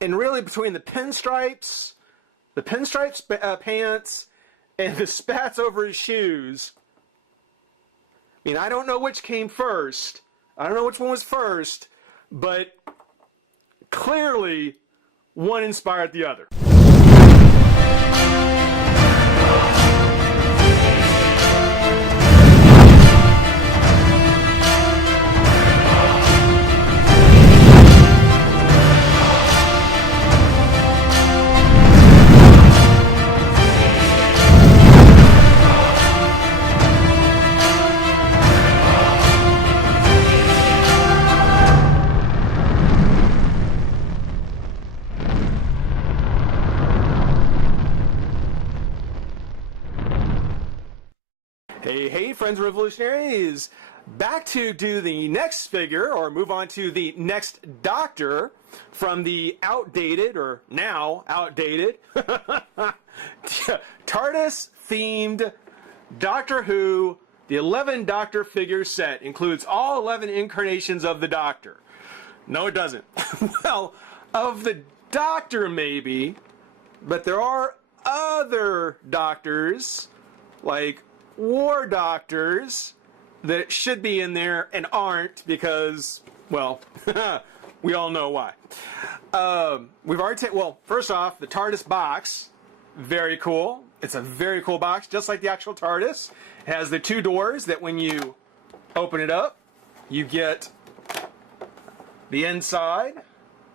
And really between the pinstripes pants, and the spats over his shoes, I mean, I don't know which came first. I don't know which one was first, but clearly one inspired the other. Hey, friends revolutionaries! Back to do the next figure, or move on to the next Doctor from the outdated, or now outdated, TARDIS-themed Doctor Who. The 11 Doctor figure set includes all 11 incarnations of the Doctor. No, it doesn't. Well, of the Doctor maybe, but there are other Doctors, like War Doctors, that should be in there and aren't because, well, we all know why. We've already taken, well, first off, the TARDIS box, very cool. It's a very cool box, just like the actual TARDIS. It has the two doors that when you open it up, you get the inside,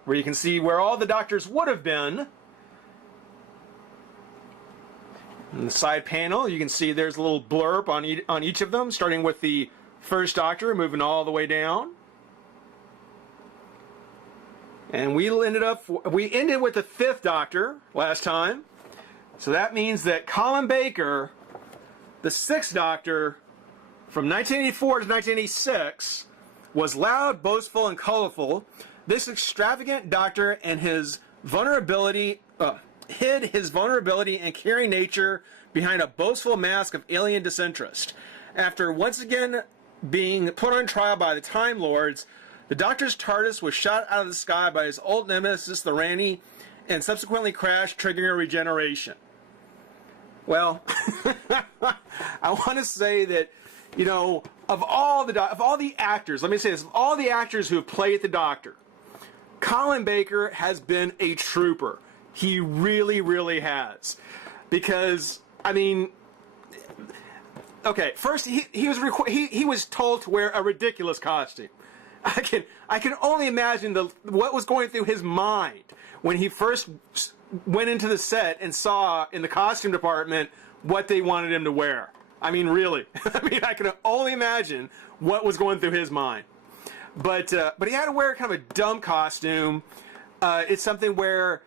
where you can see where all the Doctors would have been. In the side panel, you can see there's a little blurb on each of them, starting with the first Doctor, moving all the way down. And we ended with the fifth Doctor last time. So that means that Colin Baker, the sixth Doctor, from 1984 to 1986, was loud, boastful, and colorful. This extravagant Doctor and his vulnerability hid his vulnerability and caring nature behind a boastful mask of alien disinterest. After once again being put on trial by the Time Lords, the Doctor's TARDIS was shot out of the sky by his old nemesis, the Randy, and subsequently crashed, triggering a regeneration. Well, I want to say that, you know, of all the actors, let me say this, of all the actors who have played the Doctor, Colin Baker has been a trooper. He really, really has. Because, I mean, okay, first he was told to wear a ridiculous costume. I can only imagine what was going through his mind when he first went into the set and saw in the costume department what they wanted him to wear. I mean, really. I mean, I can only imagine what was going through his mind. But he had to wear kind of a dumb costume. It's something where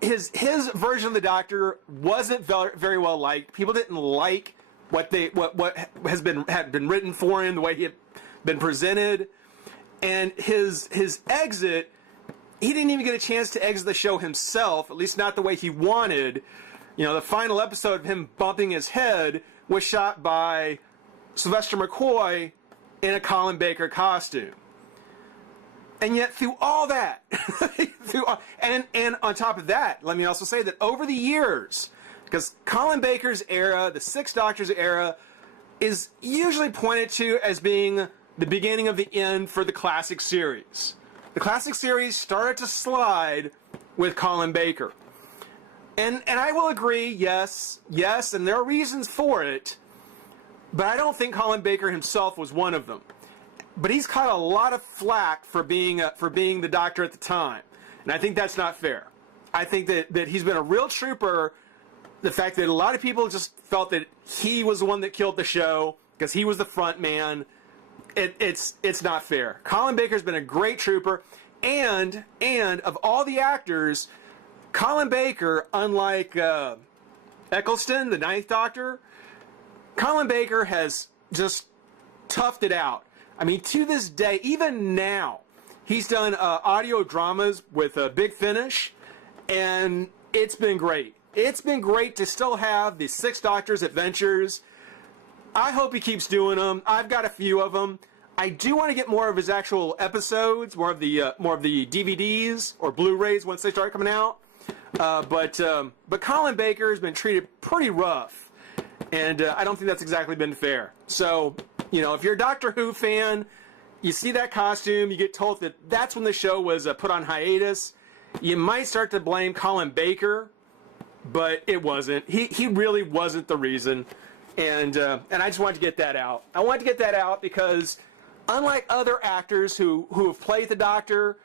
his version of the Doctor wasn't very well liked. People didn't like what had been written for him, the way he had been presented, and his exit. He didn't even get a chance to exit the show himself, at least not the way he wanted. You know, the final episode of him bumping his head was shot by Sylvester McCoy in a Colin Baker costume. And yet, through all that, and on top of that, let me also say that over the years, because Colin Baker's era, the Sixth Doctor's era, is usually pointed to as being the beginning of the end for the classic series. The classic series started to slide with Colin Baker. And I will agree, yes, and there are reasons for it, but I don't think Colin Baker himself was one of them. But he's caught a lot of flack for being the Doctor at the time. And I think that's not fair. I think that he's been a real trooper. The fact that a lot of people just felt that he was the one that killed the show because he was the front man, it's not fair. Colin Baker's been a great trooper. And of all the actors, Colin Baker, unlike Eccleston, the Ninth Doctor, Colin Baker has just toughed it out. I mean, to this day, even now, he's done audio dramas with Big Finish, and it's been great. It's been great to still have the Sixth Doctor's adventures. I hope he keeps doing them. I've got a few of them. I do want to get more of his actual episodes, more of the DVDs or Blu-rays once they start coming out. But Colin Baker has been treated pretty rough, and I don't think that's exactly been fair. So, you know, if you're a Doctor Who fan, you see that costume, you get told that that's when the show was put on hiatus. You might start to blame Colin Baker, but it wasn't. He really wasn't the reason, and I just wanted to get that out. I wanted to get that out because, unlike other actors who have played the Doctor,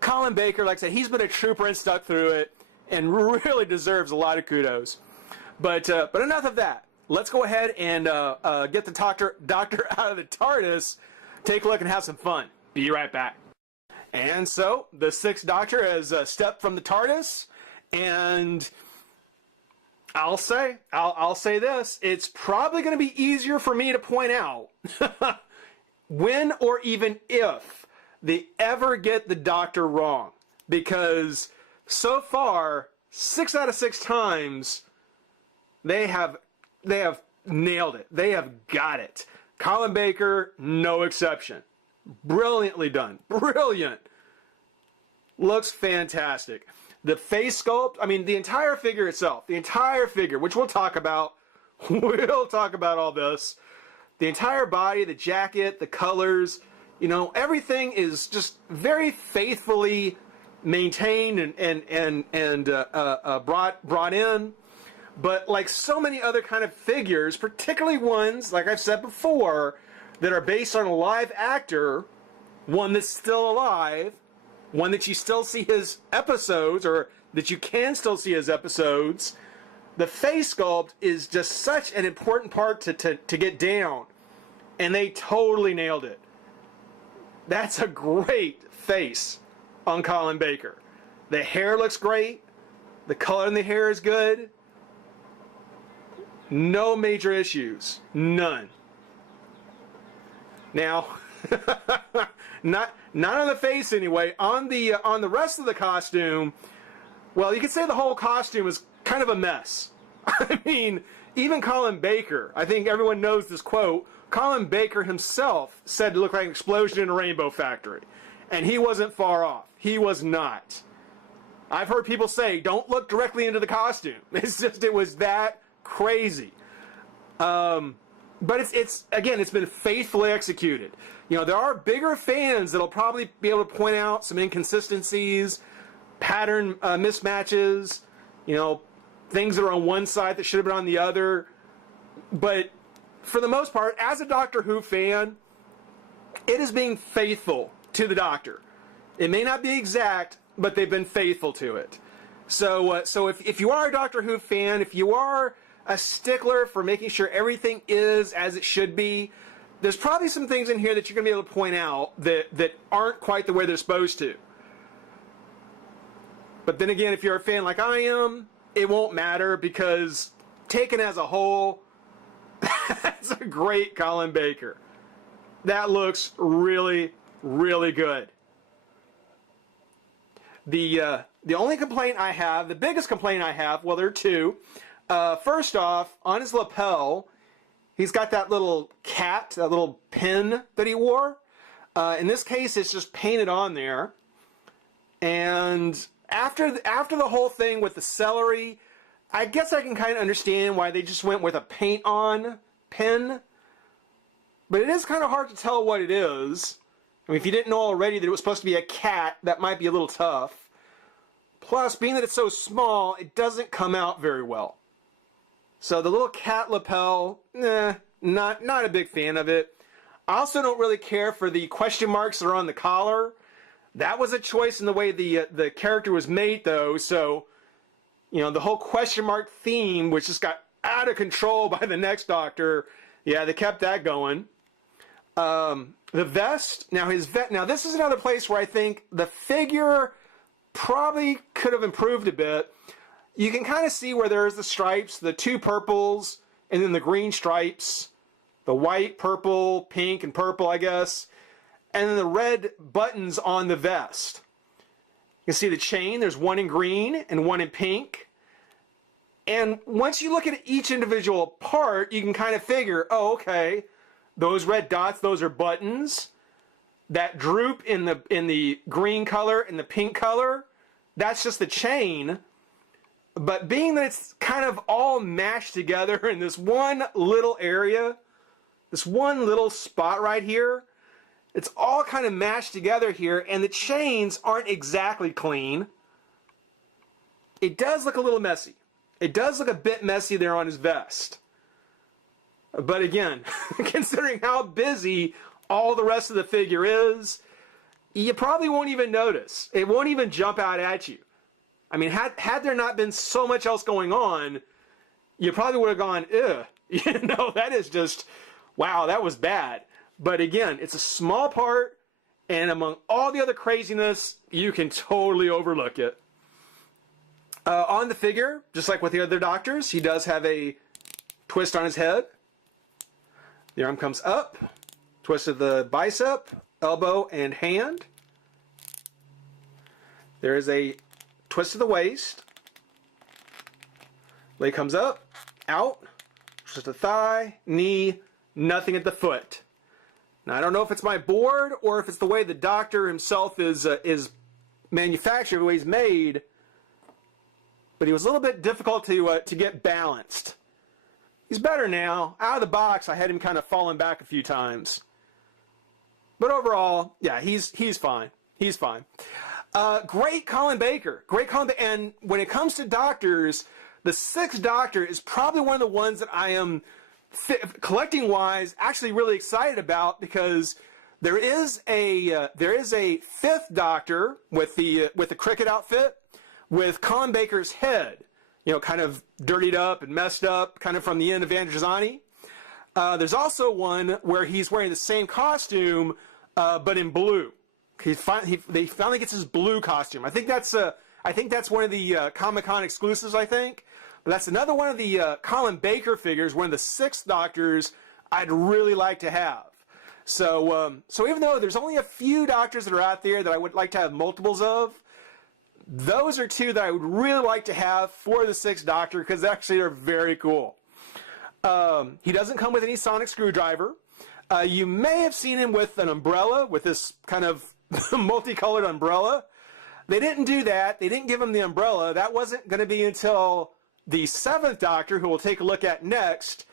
Colin Baker, like I said, he's been a trooper and stuck through it, and really deserves a lot of kudos. But enough of that. Let's go ahead and get the doctor out of the TARDIS, take a look, and have some fun. Be right back. And so the Sixth Doctor has stepped from the TARDIS, and I'll say this: it's probably going to be easier for me to point out when or even if they ever get the Doctor wrong, because so far 6 out of 6 times they have nailed it. They have got it. Colin Baker, no exception. Brilliantly done. Brilliant. Looks fantastic. The face sculpt, I mean, the entire figure itself, which we'll talk about. We'll talk about all this. The entire body, the jacket, the colors, you know, everything is just very faithfully maintained and brought in. But like so many other kind of figures, particularly ones, like I've said before, that are based on a live actor, one that's still alive, one that you still see his episodes, or that you can still see his episodes, the face sculpt is just such an important part to get down. And they totally nailed it. That's a great face on Colin Baker. The hair looks great. The color in the hair is good. No major issues. None. Now, not on the face anyway. On the rest of the costume, well, you could say the whole costume is kind of a mess. I mean, even Colin Baker, I think everyone knows this quote, Colin Baker himself said it looked like an explosion in a rainbow factory. And he wasn't far off. He was not. I've heard people say, don't look directly into the costume. It's just, it was that crazy. But it's again, it's been faithfully executed. You know, there are bigger fans that'll probably be able to point out some inconsistencies, pattern mismatches, you know, things that are on one side that should have been on the other. But for the most part, as a Doctor Who fan, it is being faithful to the Doctor. It may not be exact, but they've been faithful to it. So if you are a Doctor Who fan, if you are a stickler for making sure everything is as it should be, there's probably some things in here that you're going to be able to point out that aren't quite the way they're supposed to. But then again, if you're a fan like I am, it won't matter, because taken as a whole, that's a great Colin Baker. That looks really, really good. The only complaint I have, the biggest complaint I have, well, there are two. First off, on his lapel, he's got that little cat, that little pin that he wore. In this case, it's just painted on there. And after the whole thing with the celery, I guess I can kind of understand why they just went with a paint-on pin. But it is kind of hard to tell what it is. I mean, if you didn't know already that it was supposed to be a cat, that might be a little tough. Plus, being that it's so small, it doesn't come out very well. So the little cat lapel, not a big fan of it. I also don't really care for the question marks that are on the collar. That was a choice in the way the character was made, though. So, you know, the whole question mark theme, which just got out of control by the next Doctor, yeah, they kept that going. The vest, now this is another place where I think the figure probably could have improved a bit. You can kind of see where there's the stripes, the two purples, and then the green stripes, the white, purple, pink, and purple, I guess, and then the red buttons on the vest. You can see the chain, there's one in green and one in pink. And once you look at each individual part, you can kind of figure, oh, okay, Those red dots, those are buttons. That droop in the green color and the pink color, that's just the chain. But being that it's kind of all mashed together in this one little area, this one little spot right here, it's all kind of mashed together here, and the chains aren't exactly clean. It does look a little messy. It does look a bit messy there on his vest. But again, considering how busy all the rest of the figure is, you probably won't even notice. It won't even jump out at you. I mean, had there not been so much else going on, you probably would have gone, ugh. You know, that is just, wow, that was bad. But again, it's a small part, and among all the other craziness, you can totally overlook it. On the figure, just like with the other doctors, he does have a twist on his head. The arm comes up, twist of the bicep, elbow, and hand. There is a twist of the waist. Leg comes up, out, twist of the thigh, knee, nothing at the foot. Now, I don't know if it's my board or if it's the way the doctor himself is manufactured, the way he's made, but he was a little bit difficult to get balanced. He's better now. Out of the box, I had him kind of falling back a few times. But overall, yeah, he's fine. He's fine. Great Colin Baker. Great Colin Baker. And when it comes to doctors, the sixth doctor is probably one of the ones that I am, collecting-wise, actually really excited about, because there is a fifth doctor with the cricket outfit with Colin Baker's head, you know, kind of dirtied up and messed up, kind of from the end of Androzani. There's also one where he's wearing the same costume, but in blue. They finally gets his blue costume. I think that's one of the Comic-Con exclusives, I think. But that's another one of the Colin Baker figures, one of the sixth doctors I'd really like to have. So even though there's only a few doctors that are out there that I would like to have multiples of, those are two that I would really like to have for the sixth doctor, because actually they're very cool. He doesn't come with any sonic screwdriver. You may have seen him with an umbrella, with this kind of multicolored umbrella. They didn't do that. They didn't give him the umbrella. That wasn't going to be until the seventh doctor, who we'll take a look at next.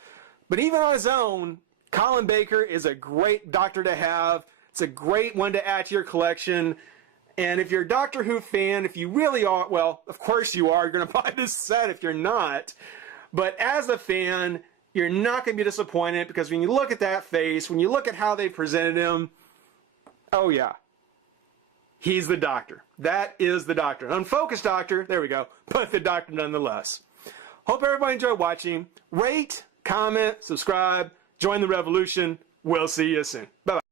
But even on his own, Colin Baker is a great doctor to have. It's a great one to add to your collection. And if you're a Doctor Who fan, if you really are, well, of course you are. You're going to buy this set if you're not. But as a fan, you're not going to be disappointed, because when you look at that face, when you look at how they presented him, oh yeah, he's the Doctor. That is the Doctor. An unfocused Doctor, there we go, but the Doctor nonetheless. Hope everybody enjoyed watching. Rate, comment, subscribe, join the revolution. We'll see you soon. Bye-bye.